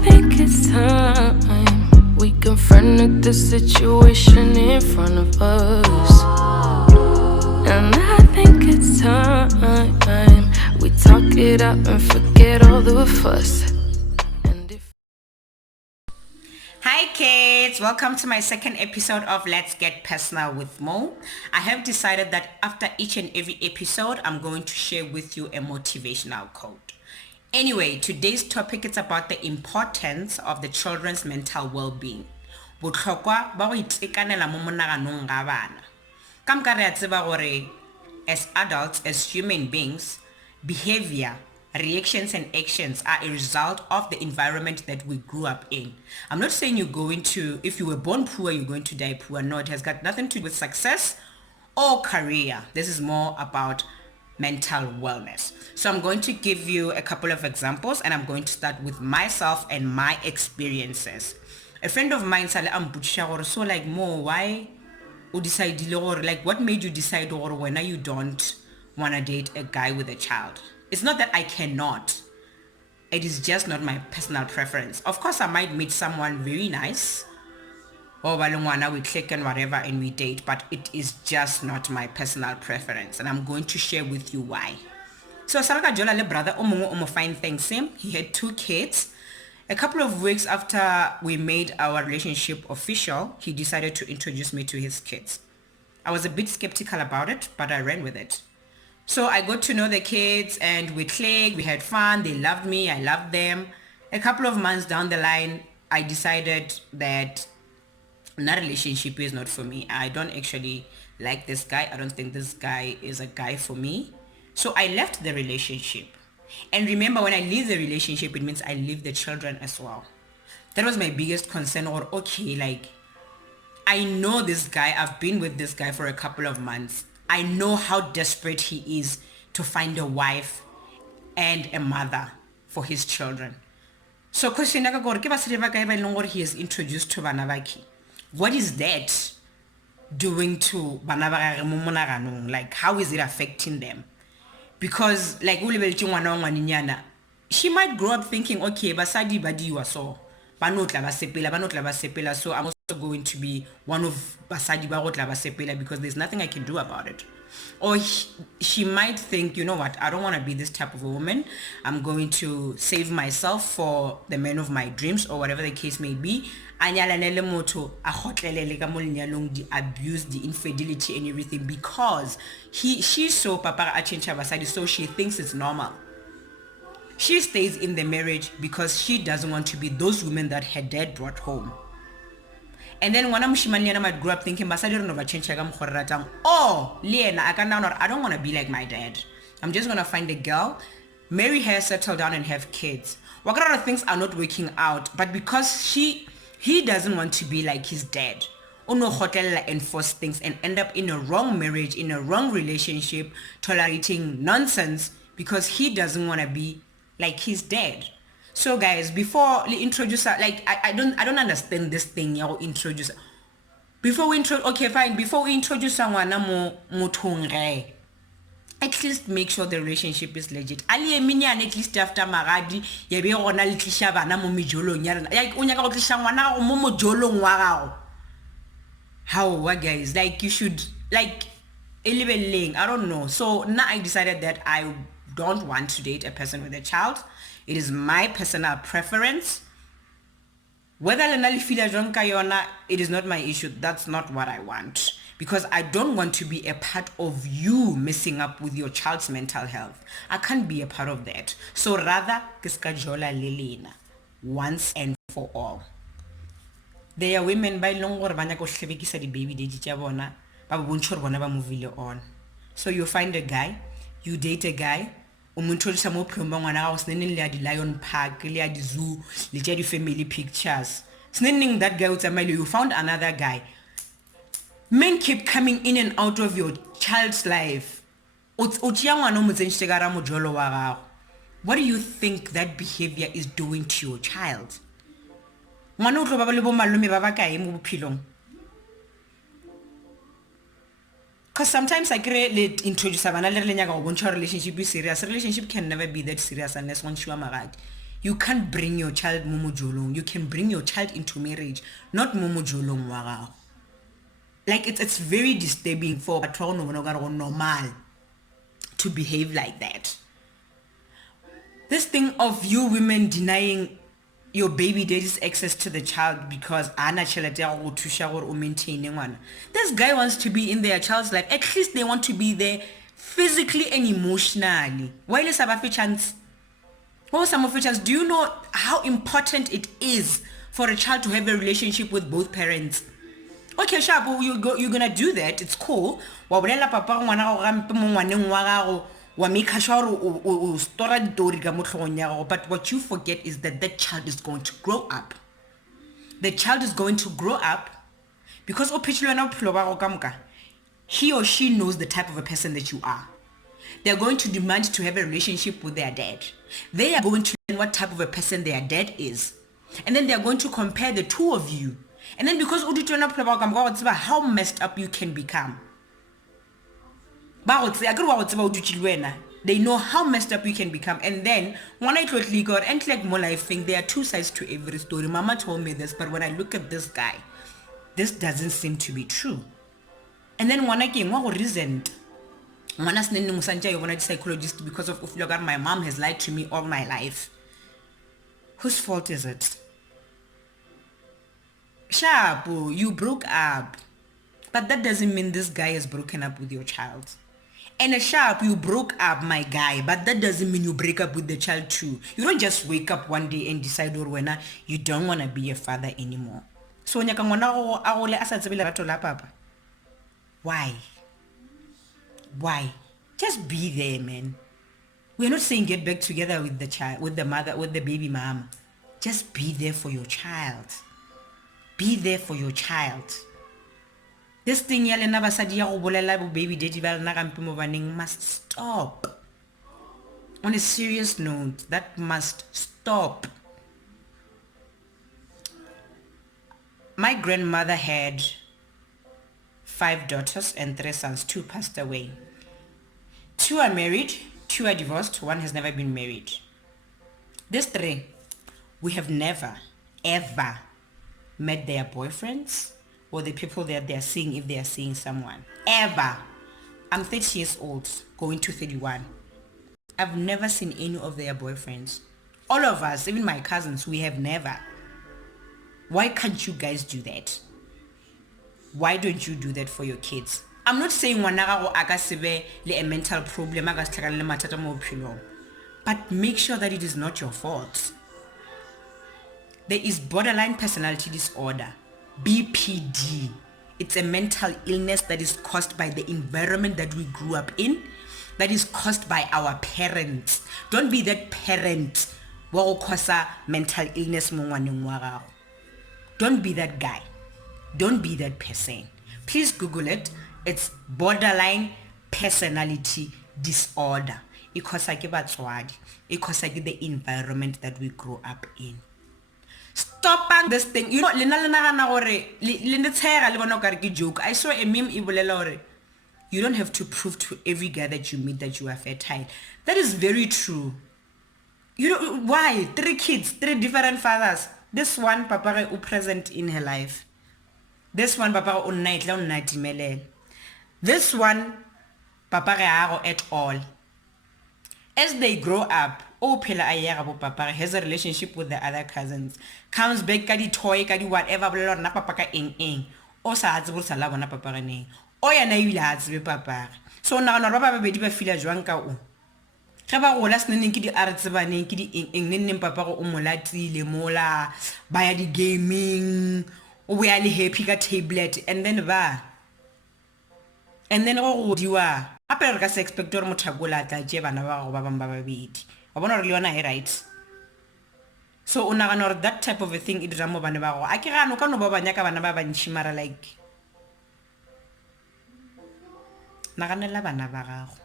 think it's time we confronted the situation in front of us. And I think it's time we talk it out and forget all the fuss. Hi kids, welcome to my second episode of Let's Get Personal with Mo. I have decided that after each and every episode, I'm going to share with you a motivational quote. Anyway, today's topic is about the importance of the children's mental well-being. Botlhokwa ba go itekanela mo monaganong ga bana. Ka moka re a tseba gore as adults, as human beings, behavior, reactions and actions are a result of the environment that we grew up in. I'm not saying if you were born poor, you're going to die poor. No, it has got nothing to do with success or career. This is more about mental wellness. So I'm going to give you a couple of examples and I'm going to start with myself and my experiences. A friend of mine said, so like Mo, why you decide, like what made you decide or when you don't want to date a guy with a child? It's not that I cannot. It is just not my personal preference. Of course, I might meet someone very nice or we click and whatever and we date, but it is just not my personal preference and I'm going to share with you why. So Saraka Jola le brother omo fine things him. He had 2 kids. A couple of weeks after we made our relationship official, he decided to introduce me to his kids. I was a bit skeptical about it, but I ran with it. So I got to know the kids and we clicked, we had fun, they loved me, I loved them. A couple of months down the line, I decided that that relationship is not for me. I don't actually like this guy. I don't think this guy is a guy for me. So I left the relationship. And remember, when I leave the relationship, it means I leave the children as well. That was my biggest concern. Or okay, like I know this guy, I've been with this guy for a couple of months. I know how desperate he is to find a wife and a mother for his children. So question he is introduced to Banavaki. What is that doing to Banavaki? Like how is it affecting them? Because like she might grow up thinking, okay, basadi badiwa so banotla ba sepela, so I'm also going to be one of basadi ba gotla ba sepela because there's nothing I can do about it. Or she might think, you know what, I don't want to be this type of a woman. I'm going to save myself for the man of my dreams or whatever the case may be. Anyalanele motho a gotlelele ka mo lenyalong di abuse, the infidelity and everything because she saw papa a change basadi, so she thinks it's normal. She stays in the marriage because she doesn't want to be those women that her dad brought home. And then when I might grow up thinking, oh, Liena, I don't want to be like my dad. I'm just going to find a girl, marry her, settle down and have kids. What kind of things are not working out, but because he doesn't want to be like his dad, enforce things and end up in a wrong marriage, in a wrong relationship, tolerating nonsense because he doesn't want to be like his dad. So guys, before we introduce her, like I don't understand this thing you introduce. Before we introduce someone at least make sure the relationship is legit. Ali eminyane at least after maradi ye be gona le tlisha bana mo mejolong ya rena. Like o nyaka go tlisha ngwana go mo mojolong wa gago. How guys, like you should like elebeleng, I don't know. So now I decided that I don't want to date a person with a child. It is my personal preference. Whether it is not my issue. That's not what I want. Because I don't want to be a part of you messing up with your child's mental health. I can't be a part of that. So rather, kiskajola lelena once and for all. There are women by long or banya go hlebekisa di baby di tja bona ba bontshore bona ba movile on. So you find a guy, you date a guy, umuntroduce mo phomba ngwana ga go sneneng le a di lion park le a di zoo le tja di family pictures. Sneneng that guy utsamaile, you found another guy. Men keep coming in and out of your child's life. What do you think that behavior is doing to your child? Because sometimes I create introduce a relationship is serious. A relationship can never be that serious unless once you are married. You can't bring your child Momo Jolong. You can bring your child into marriage, not Momo Jolong wa gago. Like it's very disturbing for normal to behave like that. This thing of you women denying your baby daddy's access to the child because this guy wants to be in their child's life. At least they want to be there physically and emotionally. Why is some chance? What some of chance? Do you know how important it is for a child to have a relationship with both parents? Okay, sharp, you're gonna do that. It's cool. Wa make sure but what you forget is that that child is going to grow up. The child is going to grow up because he or she knows the type of a person that you are. They're going to demand to have a relationship with their dad. They are going to learn what type of a person their dad is. And then they're going to compare the two of you. And then because how messed up you can become. They know how messed up you can become. And then when I totally got and like more life thing, there are two sides to every story. Mama told me this, but when I look at this guy, this doesn't seem to be true. And then when I came, what reason? When I was psychologist because of my mom has lied to me all my life. Whose fault is it? Sharp, you broke up. But that doesn't mean this guy has broken up with your child. And a sharp, you broke up, my guy, but that doesn't mean you break up with the child too. You don't just wake up one day and decide when you don't want to be a father anymore. So why? Why? Just be there, man. We're not saying get back together with the child, with the mother, with the baby mama. Just be there for your child. Be there for your child. This thing baby daddy must stop. On a serious note, that must stop. My grandmother had 5 daughters and 3 sons. 2 passed away. 2 are married, 2 are divorced, 1 has never been married. These 3, we have never, ever met their boyfriends or the people that they're seeing if they're seeing someone. Ever. I'm 30 years old, going to 31. I've never seen any of their boyfriends. All of us, even my cousins, we have never. Why can't you guys do that? Why don't you do that for your kids? I'm not saying wanagago akasebe le a mental problem agahlakana le mathata mo bophelong, but make sure that it is not your fault. There is borderline personality disorder, BPD. It's a mental illness that is caused by the environment that we grew up in, that is caused by our parents. Don't be that parent wa go causa mental illness mo ngwaneng wa gago. Don't be that guy. Don't be that person. Please Google it. It's borderline personality disorder. It causes the environment that we grow up in. Stop this thing. You know, I saw a meme. You don't have to prove to every guy that you meet that you are fertile. That is very true. You know why? 3 kids, 3 different fathers. This one papa who present in her life. This one papa on night melel. This one papa at all. As they grow up, papa has a relationship with the other cousins. Comes back kadi toy kadi whatever na papa ka eng. O sa hatse bo sala bona papa ga neng. O ya na ile hatse be papa. So na ba babedi ba fila jwang ka o. Ga ba go la sneng ke di arts baneng ke di eng neng papa go o molatile mola ba ya di gaming. We are happy ka tablet and then go diwa apere ka se expect gore mothakola tla je bana ba go ba bang ba babedi wa bona re le yona right. So o nagana gore that type of a thing it ramo bana ba go a ke gano ka no ba banya ka bana ba bantshi mara like naganela bana ba gago.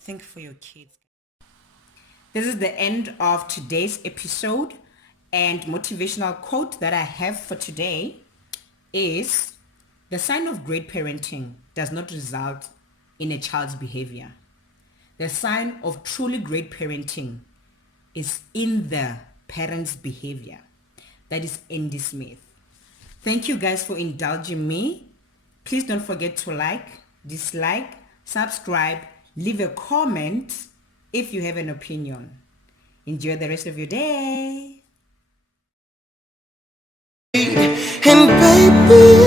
Think for your kids. This is the end of today's episode. And motivational quote that I have for today is, the sign of great parenting does not result in a child's behavior. The sign of truly great parenting is in the parent's behavior. That is Andy Smith. Thank you guys for indulging me. Please don't forget to like, dislike, subscribe, leave a comment if you have an opinion. Enjoy the rest of your day. And baby